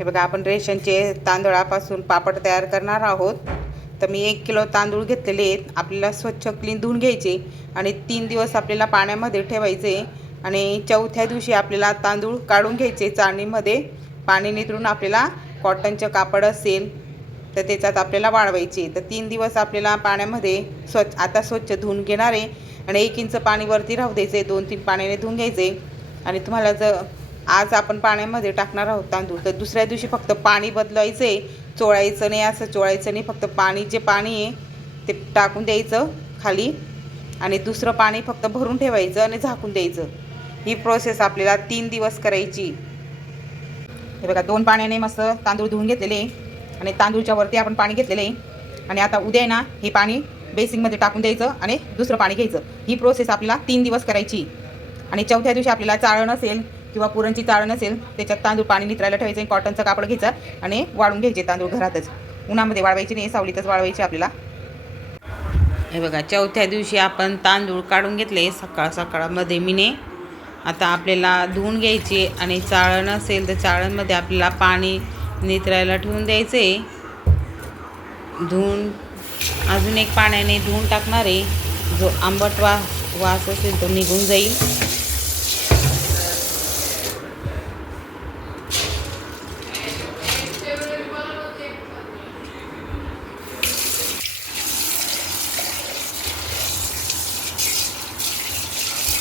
हे बघा आपण रेशनचे तांदळापासून पापड तयार करणार आहोत. तर मी एक किलो तांदूळ घेतलेले आहेत. आपल्याला स्वच्छ क्लीन धुवून घ्यायचे आणि तीन दिवस आपल्याला पाण्यामध्ये ठेवायचे आणि चौथ्या दिवशी आपल्याला तांदूळ काढून घ्यायचे चाळणीमध्ये. पाणी नितळून आपल्याला कॉटनचं कापड असेल तर त्याच्यात आपल्याला वाळवायचे. तर तीन दिवस आपल्याला पाण्यामध्ये स्वच्छ आता स्वच्छ धुवून घेणार आहे आणि एक इंच पाणी वरती राहू द्यायचे दोन तीन पाण्याने धुवून घ्यायचे आणि तुम्हाला जर आज आपण पाण्यामध्ये टाकणार आहोत तांदूळ. तर दुसऱ्या दिवशी फक्त पाणी बदलायचं आहे चोळायचं नाही असं चोळायचं नाही फक्त पाणी जे पाणी आहे ते टाकून द्यायचं खाली. आणि दुसरं पाणी फक्त भरून ठेवायचं आणि झाकून द्यायचं. ही प्रोसेस आपल्याला तीन दिवस करायची. हे बघा दोन पाण्याने मस्त तांदूळ धुवून घेतलेले. आणि तांदूळच्या वरती आपण पाणी घेतलेलं. आहे आणि आता उद्या आहे ना हे पाणी बेसिंगमध्ये टाकून द्यायचं आणि दुसरं पाणी घ्यायचं. ही प्रोसेस आपल्याला तीन दिवस करायची. आणि चौथ्या दिवशी आपल्याला चाळण असेल किंवा पुरणची चाळण असेल त्याच्यात तांदूळ पाणी नितरायला ठेवायचं आणि कॉटनचं कापड घ्यायचं आणि वाळून घ्यायचे तांदूळ घरातच. उन्हामध्ये वाळवायचे नाही सावलीतच वाळवायचे आपल्याला. हे बघा चौथ्या दिवशी आपण तांदूळ काढून घेतले सकाळ सकाळमध्ये मिने. आता आपल्याला धुवून घ्यायचे आणि चाळण असेल तर चाळणमध्ये आपल्याला पाणी नितरायला ठेवून द्यायचे. धुवून अजून एक पाण्याने धुवून टाकणार आहे जो आंबट वास वास असेल तो निघून जाईल.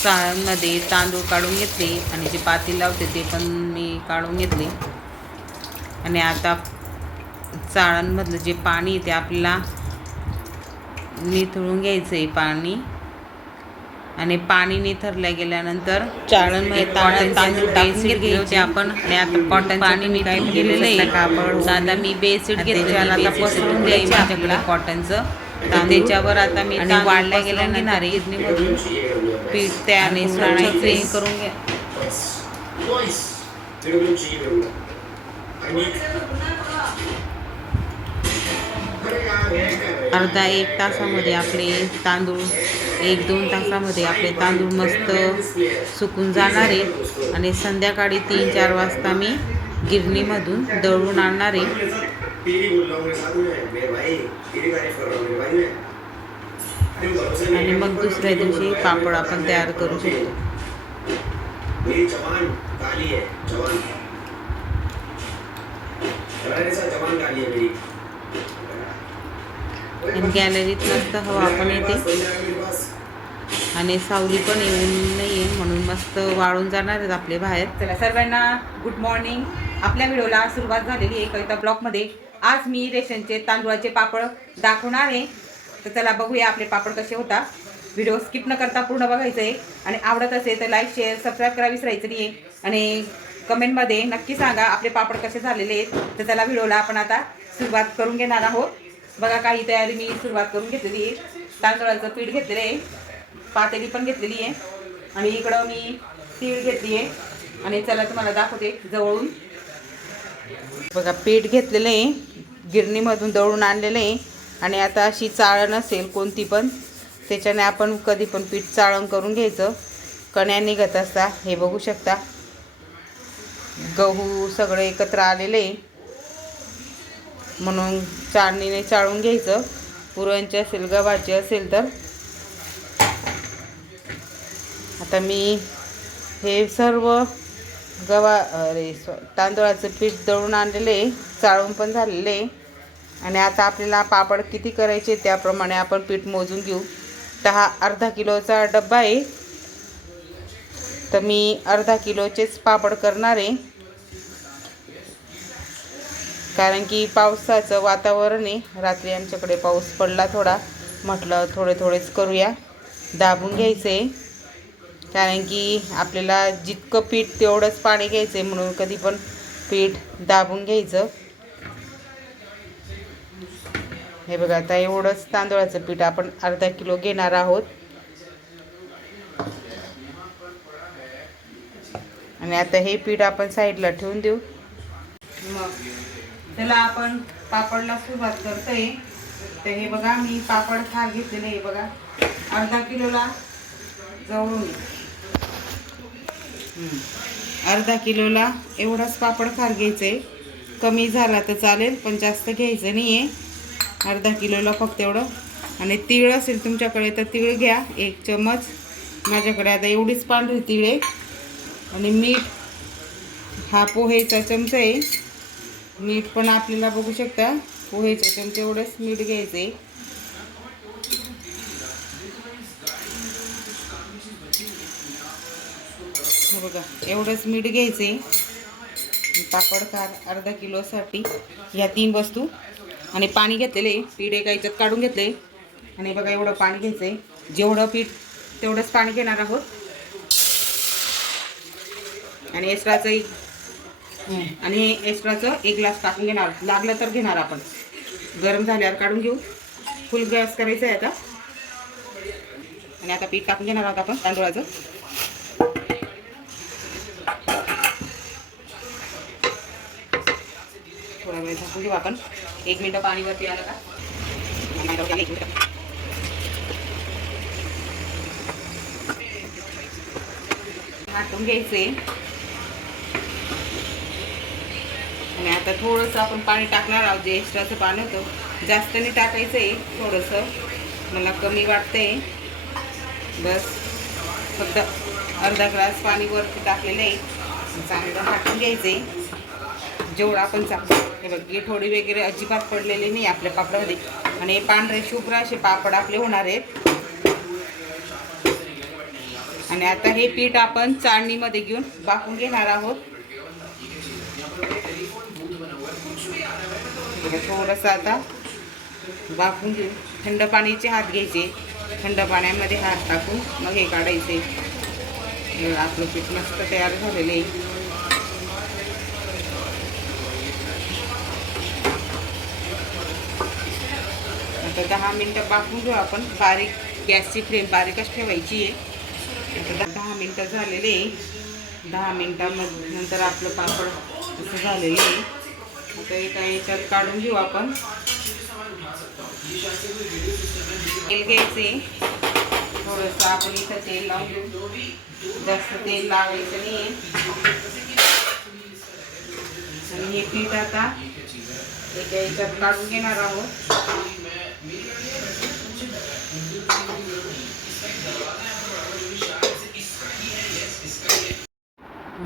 चाळणमध्ये तांदूळ काढून घेतले आणि जे पातील लावते ते पण मी काढून घेतले. आणि आता चाळणमधलं जे पाणी आहे ते आपल्याला निथळून घ्यायचं आहे पाणी. आणि पाणी निथरल्या गेल्यानंतर चाळणमध्ये तांदूळ घेतले होते आपण. आणि आता कॉटन पाणी मी काय केलेलं आहे? तर आता मी बेसिड घेतले आता पसरून द्यायचे आपल्याकडे कॉटनचं त्याच्यावर आता मी आणि वाढल्या गेल्यानंतर गिरणीमधून पीठ तयार स्वच्छ करून घ्या. अर्धा एक तासामध्ये आपले तांदूळ एक दोन तासामध्ये आपले तांदूळ मस्त सुकून जाणार आहे. आणि संध्याकाळी तीन चार वाजता मी गिरणीमधून दळून आणणार आहे. बोल रहा हूँ मेरे साथ में मेरे भाई तेरी तारीफ कर रहा हूँ मेरे भाई मैं आणि मग दुसऱ्या दिवशी पापड आपण तयार करू शकतो मेरी जवान काली है जवान हमारे साथ जवान काली है मेरी आणि गॅलरीत मस्त हवा पण येते आणि सावली पण येऊन नाही आहे म्हणून मस्त वाळून जाणार आहेत आपले बाहेर चला सर्वांना गुड मॉर्निंग आपल्या व्हिडिओला सुरुवात झालेली आहे कविता ब्लॉगमध्ये आज मी रेशनचे तांदूळाचे पापड दाखवणार आहे. तर चला बघूया आपले पापड कसे होता व्हिडिओ स्किप न करता पूर्ण बघायचं आहे. आणि आवडत असेल तर लाईक शेअर सबस्क्राईब करा विसरायचं नाही आहे आणि कमेंटमध्ये नक्की सांगा आपले पापड कसे झालेले आहेत. तर त्याला व्हिडिओला आपण आता सुरुवात करून घेणार आहोत. बघा काही तयारी मी सुरुवात करून घेतलेली आहे. तांदळाचं पीठ घेतलेलं आहे. पातेली पण घेतलेली आहे. आणि इकडं मी तीळ घेतली आहे. आणि चला तुम्हाला दाखवते जवळून. बघा पीठ घेतलेलं आहे. गिरणीमधून दळून आणलेलं आहे. आणि आता अशी चाळण असेल कोणती पण त्याच्याने आपण कधी पण पीठ चाळण करून घ्यायचं. कण्या निघत असता हे बघू शकता. गहू सगळं एकत्र आलेलं आहे. म्हणून चाळणीने चाळून घ्यायचं. पुरणची असेल गव्हाची असेल तर. आता मी हे सर्व गव्हा अरे सॉ तांदळाचं पीठ दळून आणलेले चाळून पण झालेले. आणि आता आपल्याला पापड किती करायचे त्याप्रमाणे आपण पीठ मोजून घेऊ. तर हा अर्धा किलोचा डब्बा आहे. तर मी अर्धा किलोचेच पापड करणार आहे. कारण की पावसाचं वातावरण आहे. रात्री आमच्याकडे पाऊस पडला थोडा. म्हटलं थोडे थोडेच करूया. दाबून घ्यायचे. कारण की आपल्याला जितकं पीठ तेवढंच पाणी घ्यायचं आहे म्हणून कधी पण पीठ दाबून घ्यायचं. हे बघा आता एवढंच तांदळाचं पीठ आपण अर्धा किलो घेणार आहोत. आणि आता हे पीठ आपण साईडला ठेवून देऊ. मग त्याला आपण पापडला सुरुवात करतोय. तर हे बघा मी पापड खार घेतलेले आहे बघा. अर्धा किलोला जवळून. अर्धा किलोला एवढाच पापड खार घ्यायचं आहे कमी झाला तर चालेल पण जास्त घ्यायचं नाही आहे अर्धा किलोला फक्त एवढं. आणि तीळ असेल तुमच्याकडे तर तीळ घ्या एक चमच माझ्याकडे आता एवढीच पांढरी तीळ आहे. आणि मीठ हा पोहेचा चमचा आहे. मीठ पण आपल्याला बघू शकता. पोहेच्या चमचे एवढंच मीठ घ्यायचं आहे हे बघा एवढंच मीठ घ्यायचं. आहे पापड कार अर्धा किलोसाठी ह्या तीन वस्तू. आणि पाणी घेतलेले पीठ एका याच्यात काढून घेतले. आणि बघा एवढं पाणी घ्यायचं आहे जेवढं पीठ तेवढंच पाणी घेणार आहोत. आणि एक्स्ट्राचं एक आणि एक्स्ट्राचं एक ग्लास टाकून घेणार लागलं तर घेणार आपण. गरम झाल्यावर काढून घेऊ. फुल गॅस करायचं आहे आता. आणि आता पीठ टाकून घेणार आहोत आपण तांदूळाचं. थोडा वेळ झाकून घेऊ आपण. एक मिनटं पाणीवरती आलं का? पाण्यावरती एक घ्यायचे. आणि आता थोडंसं आपण पाणी टाकणार आहोत जे एक्स्ट्राचं पाणी होतं. जास्त नाही टाकायचं आहे थोडंसं. मला कमी वाटतंय. बस. फक्त अर्धा ग्लास पाणी वरती टाकलेलं आहे. चांगलं टाकून घ्यायचं आहे जेवढं आपण चालतो हे बघ हे थोडी वगैरे अजिबात पडलेली नाही आपल्या पापडामध्ये. आणि हे पांढरे शुभ्र असे पापड आपले होणार आहेत. आणि आता हे पीठ आपण चाळणीमध्ये घेऊन बाकून घेणार आहोत. थोडंसं आता बाकून घेऊ थंड पाण्याचे हात घ्यायचे. थंड पाण्यामध्ये हात टाकून मग हे काढायचे. आपलं पीठ मस्त तयार झालेलं आहे. आता दहा मिनटं बाकून घेऊ आपण. बारीक गॅसची फ्लेम बारीकच ठेवायची आहे. आता दहा मिनटं झालेले आहे. दहा मिनटामध्ये नंतर आपलं पापड असं झालेलं आहे. आता एका याच्यात काढून घेऊ आपण. तेल घ्यायचे. थोडंसं आपण इथं तेल लावून घेऊ जास्त तेल लावायचं नाही आहे. आणि हे पीठ आता एका याच्यात काढून घेणार आहोत.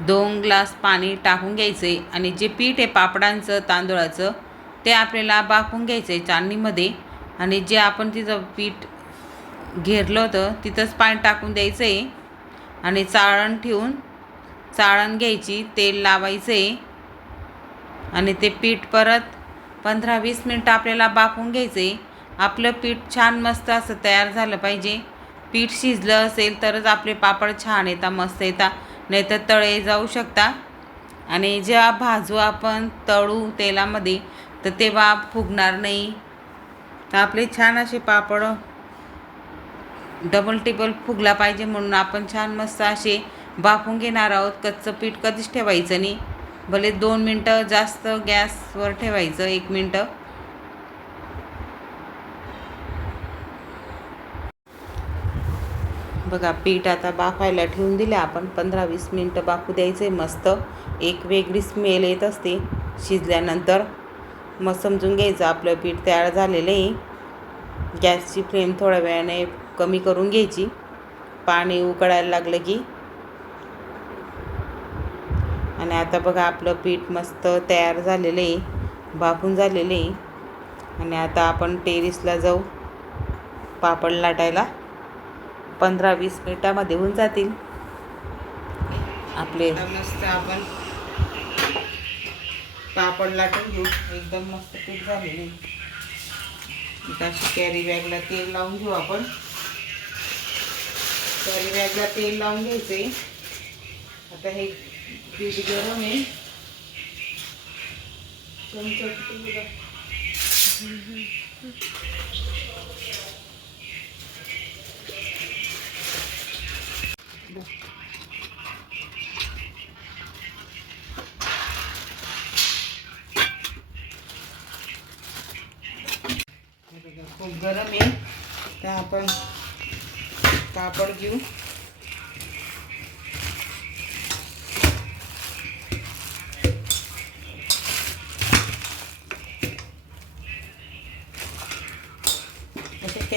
दोन ग्लास पाणी टाकून घ्यायचे आणि जे पीठ आहे पापडांचं तांदूळाचं ते आपल्याला बाकून घ्यायचं आहे चाळणीमध्ये. आणि जे आपण तिचं पीठ घेरलं होतं तिथंच पाणी टाकून द्यायचं आहे आणि चाळण ठेवून चाळण घ्यायची तेल लावायचं आहे आणि ते पीठ परत पंधरा वीस मिनटं आपल्याला बाफून घ्यायचे. आपलं पीठ छान मस्त असं तयार झालं पाहिजे. पीठ शिजलं असेल तरच आपले पापड छान येतात मस्त येतात नाही तर तळे जाऊ शकता. आणि जेव्हा भाजू आपण तळू तेलामध्ये तर तेव्हा फुगणार नाही. तर आपले छान असे पापड डबल टेबल फुगला पाहिजे म्हणून आपण छान मस्त असे बाफून घेणार आहोत. कच्चं पीठ कधीच ठेवायचं नाही. भले दोन मिनटं जास्त गॅसवर ठेवायचं एक मिनटं. बघा पीठ आता बाफायला ठेवून दिलं आपण. पंधरा वीस मिनटं बाफू द्यायचे मस्त. एक वेगळी स्मेल येत असते. शिजल्यानंतर मग समजून घ्यायचं आपलं पीठ तयार झालेलं आहे. गॅसची फ्लेम थोड्या वेळाने कमी करून घ्यायची. पाणी उकळायला लागलं की आणि आता बघा आपलं पीठ मस्त तयार झालेलं आहे बाफून झालेलं आहे. आणि आता आपण टेरिसला जाऊ. पापड लाटायला पंधरा वीस मिनिटामध्ये होऊन जातील. आपले मस्त आपण पापड लाटून घेऊ. एकदम मस्त पीठ झालेले अशी कॅरी बॅगला तेल लावून घेऊ आपण. कॅरी बॅगला तेल लावून घ्यायचे आता हे पीठ गरम आहे चमचा खूप गरम आहे. तर आपण कापड घेऊ.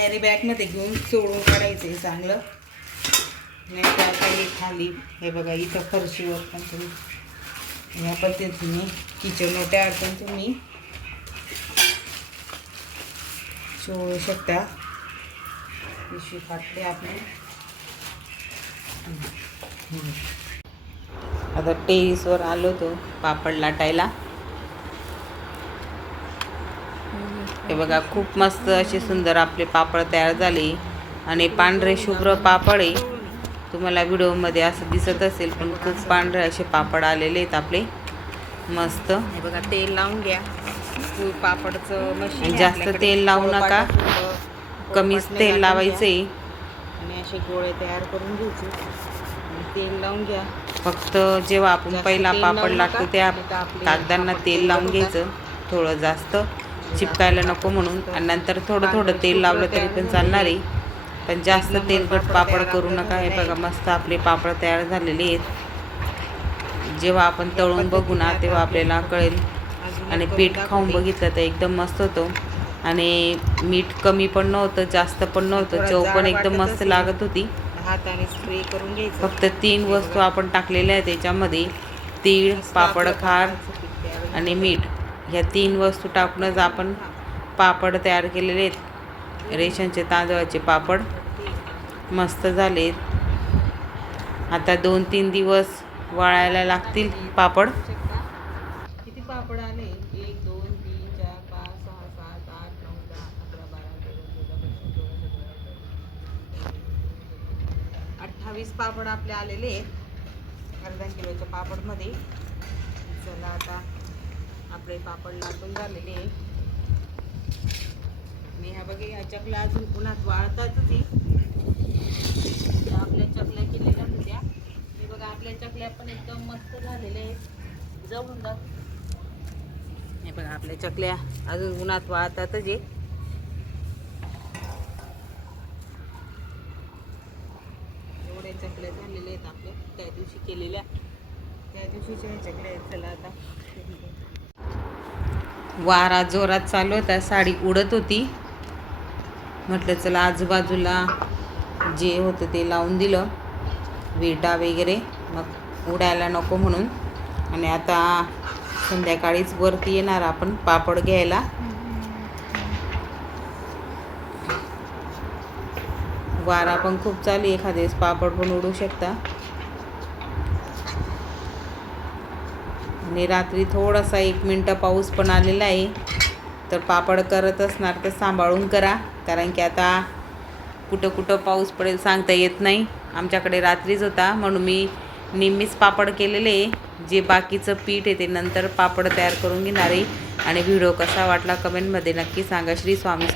कॅरी बॅगमध्ये घेऊन चोळून काढायचं आहे चांगलं. नाही तर काही खाली हे बघा इथं फरशीवर पण तुम्ही या पद्धतीने किचन तयार पण तुम्ही चोळू शकता. पिशवी फाटली आपण आता टेरिसवर आलो तो पापड लाटायला. हे बघा खूप मस्त असे सुंदर आपले पापड तयार झाले. आणि पांढरे शुभ्र पापड आहे तुम्हाला व्हिडिओमध्ये असं दिसत असेल पण खूप पांढरे असे पापड आलेले आहेत आपले. मस्त. हे बघा तेल लावून घ्या. पापडचं मशीन जास्त तेल लावू नका. कमीच तेल लावायचं आहे आणि असे गोळे तयार करून घ्यायचे. तेल लावून घ्या. फक्त जेव्हा आपण पहिला पापड लागतो त्या कागदांना तेल लावून घ्यायचं थोडं जास्त. चिपकायला नको म्हणून. आणि नंतर थोडं थोडं तेल लावलं तरी पण चालणार आहे. पण जास्त तेलकट पापड करू नका. हे बघा मस्त आपले पापड तयार झालेले आहेत. जेव्हा आपण तळून बघू ना तेव्हा आपल्याला कळेल. आणि पीठ खाऊन बघितलं तर एकदम मस्त होतं. आणि मीठ कमी पण नव्हतं जास्त पण नव्हतं. चव पण एकदम मस्त लागत होती. फक्त तीन वस्तू आपण टाकलेल्या आहेत त्याच्यामध्ये तीळ पापड खार आणि मीठ. ह्या तीन वस्तू टाकूनच आपण पापड तयार केलेले आहेत रेशनचे तांदळाचे पापड मस्त झाले आता दोन तीन दिवस वाळायला लागतील पापड किती पापड आले एक दोन तीन चार पाच सहा सात आठ नऊ दहा अकरा बारा अठ्ठावीस पापड आपले आलेले आहेत अर्धा किलोच्या पापडमध्ये चला आता आपले पापड लाटून झालेले मी ह्या बघे ह्या चकल्या अजून उन्हात वाळतातच ती आपल्या चकल्या केलेल्या होत्या. हे बघा आपल्या चकल्या पण एकदम मस्त झालेल्या आहेत. जाऊन जा. हे बघा आपल्या चकल्या अजून उन्हात वाळतातच आहे एवढ्या चकल्या झालेल्या आहेत आपल्या. त्या दिवशी केलेल्या. त्या दिवशीच्या ह्या चकल्या आहेत चला आता. वारा जोरात चालू होता. साडी उडत होती. म्हटलं चला आजूबाजूला जे होतं ते लावून दिलं. विटा वगैरे. मग उडायला नको म्हणून. आणि आता संध्याकाळीच वरती येणार आपण पापड घ्यायला. वारा पण खूप चालू आहे. एखाद्यावेळेस पापड पण उडू शकता. आणि रात्री थोडासा एक मिनटं पाऊस पण आलेला आहे. तर पापड करत असणार तर सांभाळून करा. कारण की आता कुठं कुठं पाऊस पडेल सांगता येत नाही. आमच्याकडे रात्रीच होता. म्हणून मी निम्मीच पापड केलेले आहे. जे बाकीचं पीठ आहे ते नंतर पापड तयार करून घेणार आहे. आणि व्हिडिओ कसा वाटला कमेंटमध्ये नक्की सांगा. श्री स्वामी